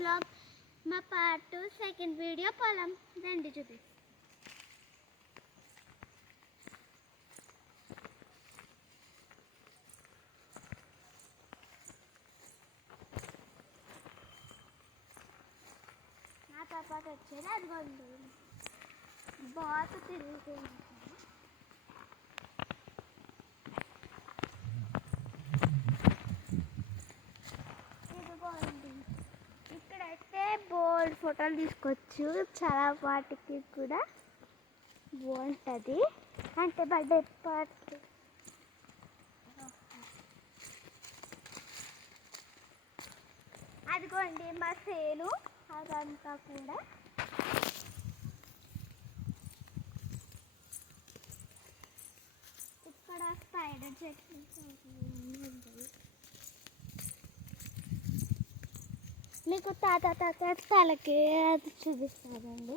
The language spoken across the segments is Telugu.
బ్లాగ్ మా పార్ట్ 2 సెకండ్ వీడియో పొలం రండి చూపి. నా తర్వాత వచ్చేది అదిగోండి బాత తిరుగుతుంది. ఇక్కడైతే బోల్డ్ ఫోటోలు తీసుకోవచ్చు, చాలా వాటికి కూడా బాగుంటుంది. అంటే బర్త్డే పార్టీ అదిగోండి మా సేను అదంతా కూడా. ఇక్కడ స్పైడర్ చెట్లు ఉంటాయి. మీకు తాత తలకి అది చూపిస్తారండి.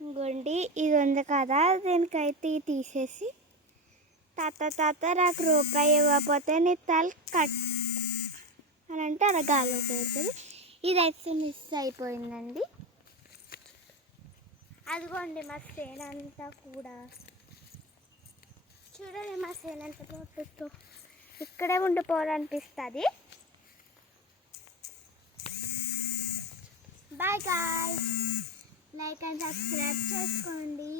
ఇంకోండి ఇది ఉంది కదా, దీనికైతే తీసేసి తాత నాకు రూపాయి ఇవ్వకపోతే నీ తల కట్ అని అంటే అలా గాలిలోకి అవుతుంది. ఇదైతే మిస్ అయిపోయిందండి. అదిగోండి మా సేన అంతా కూడా చూడండి. మా సేన అంతా తోటతో ఇక్కడే ఉండిపోవాలనిపిస్తుంది. Bye guys, like and subscribe చేసుకోండి.